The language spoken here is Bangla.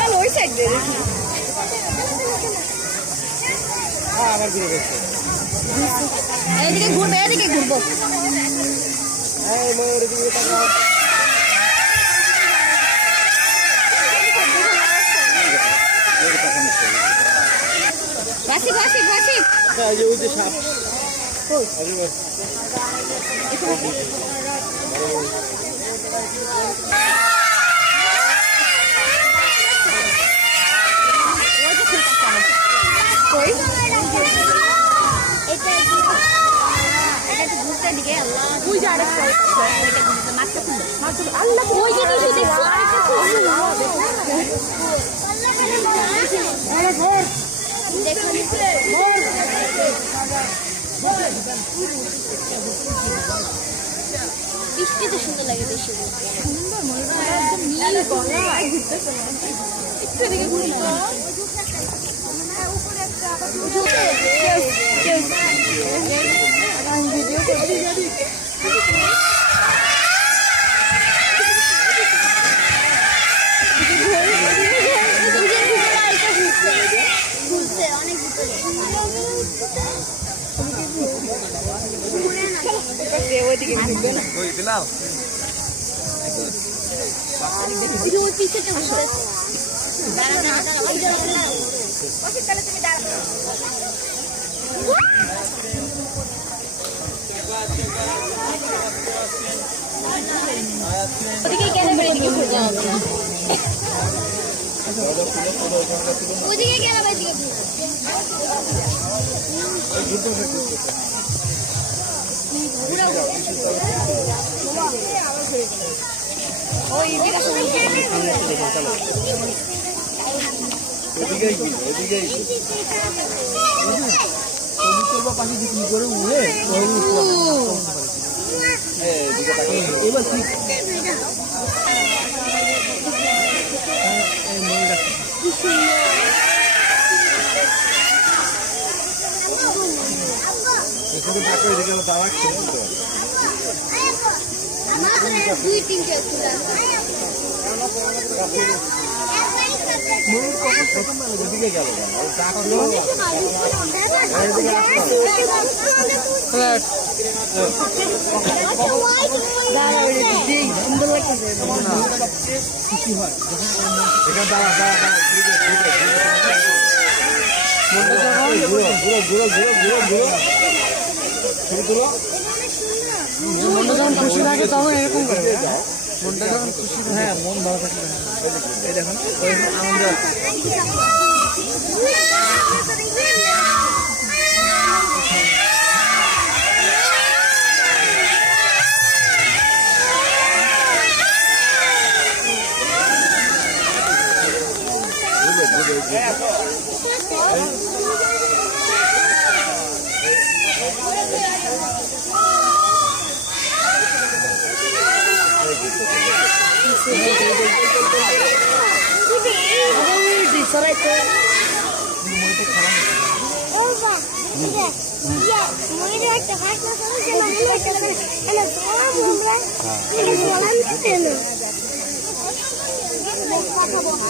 চল ওই সাইড দিয়ে দেখি। আবার ঘুরে গেছে। এদিকে ঘুরবে, এদিকে ঘুরবো। এই ময়ূর দিকে তাকাও। বাসি বাসি বাসি। এই যে ওই যে সাপ। কই? আরে বাস। কই? এটা ঘুরতে দিকে আল্লাহ। ওই যে আরেকটা এটা ঘুরতে মাছটা খুললো। আল্লাহ ওই যে কিছু দেখছি আরেকটা খুললো। আরে ঘর। দেখো নিচে। বৃষ্টিতে সুন্দর লাগে বেশি। সুন্দর মনে হয় একদম নীল গলা ঘুরতেছে। একটু দিকে ঘুরলো। উপরে একটা আমি ভিডিও করছি। অনেক ভিতরে ওইদিকে ঘুরবে না। ওই দিলাম। ওই পিছেটা ঘুরবে। দাঁড়া দাঁড়া দাঁড়া ওই দাঁড়া। ওই তাহলে তুমি দাঁড়া। ওদিকে গেলে এদিকে ঘুরতে হবে না। ওদিকে গেলে এদিকে ওই এদিকে পাখি বিক্রি করে উড়ে এবার ঠিক দুই তিনটে ওদিকে গেল সুন্দর লাগছে। খুশি হয় এখানে দাঁড়া দাঁড়া মনটা যখন খুশি থাকে তখন এরকম করে মনটা যখন খুশি হ্যাঁ মন ভালো থাকে এই দেখো না ওই আনন্দ কথা